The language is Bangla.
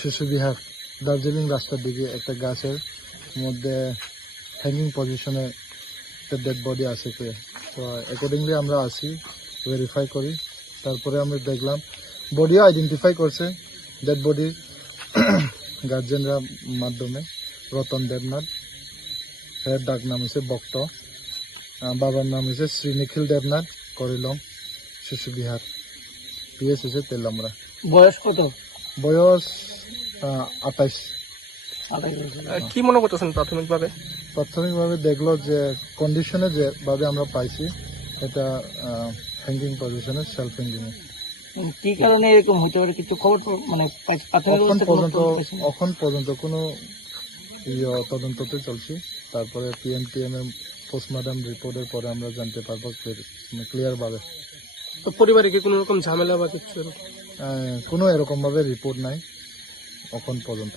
শিশু বিহার দার্জিলিং রাস্তার দিকে একটা গাছের মধ্যে হ্যাঙ্গিং পজিশনে একটা ডেড বডি আছে। তো অ্যাকর্ডিংলি আমরা আসি, ভেরিফাই করি, তারপরে আমরা দেখলাম বডিও আইডেন্টিফাই করছে। ডেড বডি গার্জেনরা মাধ্যমে রতন দেবনাথ, এর ডাক নাম হচ্ছে বক্ত, বাবার নাম হচ্ছে শ্রী নিখিল দেবনাথ, করিলম, শিশু বিহার, পিএস হচ্ছে তেলামরা। বয়স কত? বয়স 28। কি মনে করতেছেন প্রাথমিকভাবে? প্রাথমিকভাবে দেখলো যে কন্ডিশনে যেভাবে আমরা পাইছি এটা হ্যাঙ্গিং পজিশনে, সেলফ হ্যাঙ্গিং। কি কারণে এরকম হতে পারে কিছু খবর মানে এখন পর্যন্ত কোনো তদন্ততে চলছে। তারপরে পিএমটিএম এর পোস্টমর্টম রিপোর্টের পরে আমরা জানতে পারবো ক্লিয়ার ভাবে। তো পরিবারে কি কোনো রকম ঝামেলা বা কিছু? কোনো এরকম ভাবে রিপোর্ট নাই এখন পর্যন্ত।